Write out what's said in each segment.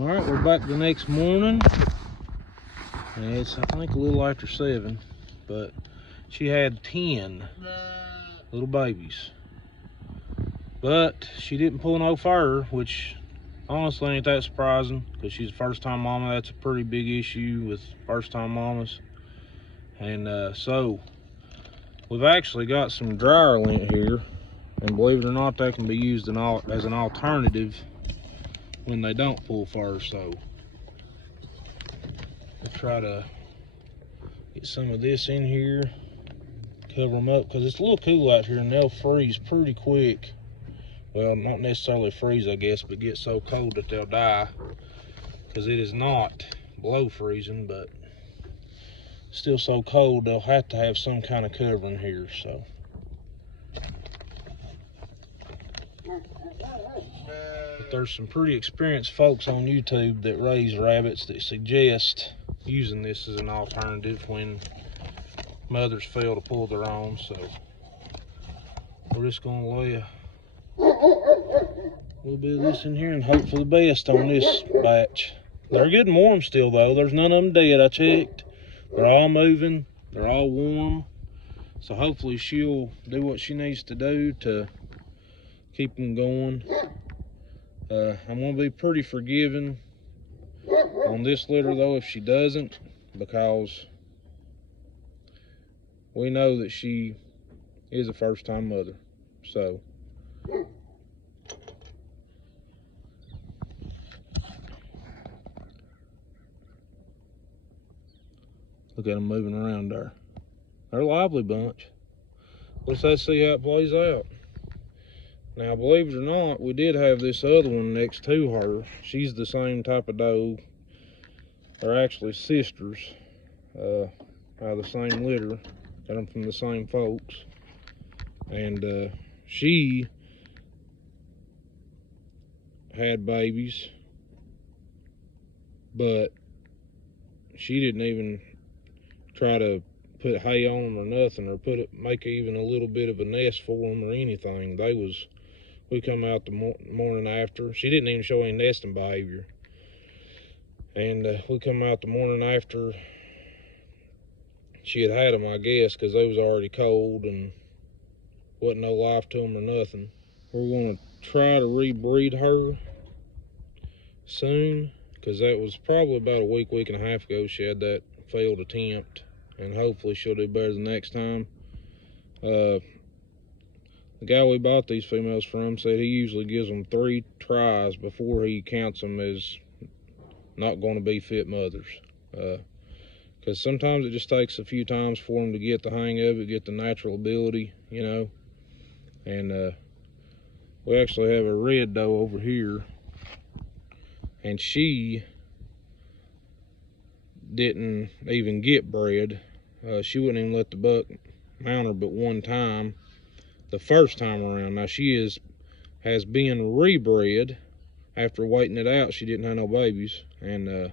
All right, we're back the next morning. And it's, I think, a little after 7, but she had 10 little babies. But she didn't pull no fur, which honestly ain't that surprising because she's a first-time mama. That's a pretty big issue with first-time mamas. And so we've actually got some dryer lint here, and believe it or not, that can be used as an alternative when they don't pull fur. So we'll try to get some of this in here, cover them up, because it's a little cool out here and they'll freeze pretty quick. Well, not necessarily freeze, I guess, but get so cold that they'll die, because it is not below freezing, but still so cold they'll have to have some kind of covering here. So but there's some pretty experienced folks on YouTube that raise rabbits that suggest using this as an alternative when mothers fail to pull their own. So we're just gonna lay a little bit of this in here and hope for the best on this batch. They're good and warm still though. There's none of them dead. I checked. They're all moving. They're all warm. So hopefully she'll do what she needs to do to keep them going. I'm gonna be pretty forgiving on this litter though if she doesn't, because we know that she is a first-time mother. So look at them moving around there. They're a lively bunch. Let's see how it plays out. Now, believe it or not, we did have this other one next to her. She's the same type of doe. They're actually sisters, out of the same litter. Got them from the same folks. And she had babies, but she didn't even try to put hay on them or nothing, or make even a little bit of a nest for them or anything. We come out the morning after. She didn't even show any nesting behavior. And we come out the morning after she had them, I guess, because they was already cold and wasn't no life to them or nothing. We're gonna try to rebreed her soon, because that was probably about a week and a half ago she had that failed attempt, and hopefully she'll do better the next time. The guy we bought these females from said he usually gives them 3 tries before he counts them as not going to be fit mothers. Because sometimes it just takes a few times for them to get the hang of it, get the natural ability, you know. And we actually have a red doe over here, and she didn't even get bred. She wouldn't even let the buck mount her but one time, the first time around. Now she has been rebred after waiting it out. She didn't have no babies, and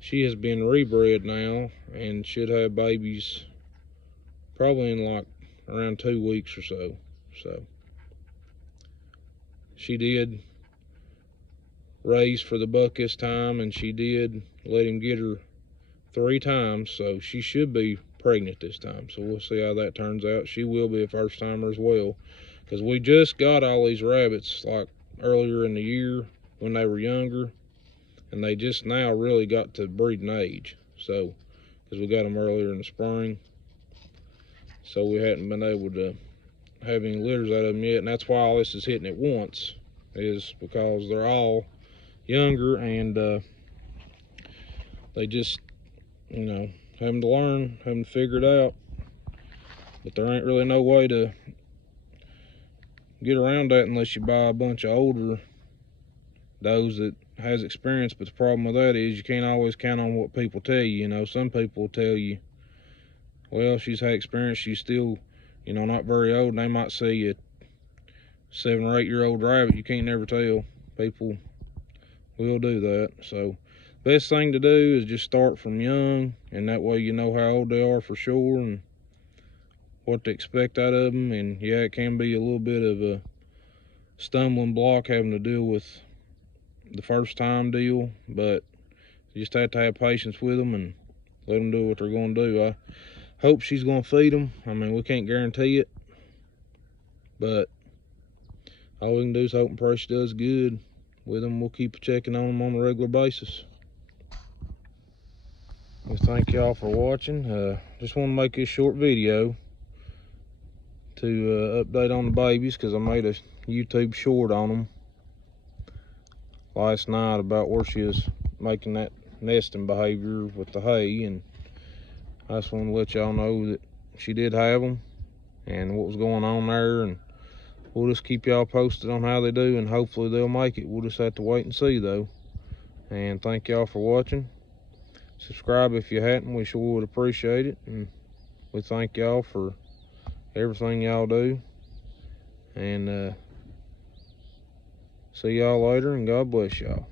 she has been rebred now and should have babies probably in like around 2 weeks or so. So she did raise for the buck this time, and she did let him get her 3 times, so she should be pregnant this time. So we'll see how that turns out. She will be a first timer as well, because we just got all these rabbits like earlier in the year when they were younger, and they just now really got to breeding age. So because we got them earlier in the spring, so we hadn't been able to have any litters out of them yet. And that's why all this is hitting at once, is because they're all younger, and they just, you know, having to learn, having to figure it out. But there ain't really no way to get around that unless you buy a bunch of older does that has experience. But the problem with that is you can't always count on what people tell you. You know, some people will tell you, well, she's had experience, she's still, you know, not very old, and they might see a 7 or 8 year old rabbit. You can't never tell. People will do that. So best thing to do is just start from young, and that way you know how old they are for sure and what to expect out of them. And yeah, it can be a little bit of a stumbling block having to deal with the first time deal, but you just have to have patience with them and let them do what they're going to do. I hope she's going to feed them. I mean, we can't guarantee it, but all we can do is hope and pray she does good with them. We'll keep checking on them on a regular basis. Well, thank y'all for watching. Just want to make this short video to update on the babies, because I made a YouTube short on them last night about where she was making that nesting behavior with the hay, and I just want to let y'all know that she did have them and what was going on there, and we'll just keep y'all posted on how they do, and hopefully they'll make it. We'll just have to wait and see though. And thank y'all for watching. Subscribe if you hadn't, we sure would appreciate it, and we thank y'all for everything y'all do. And see y'all later, and God bless y'all.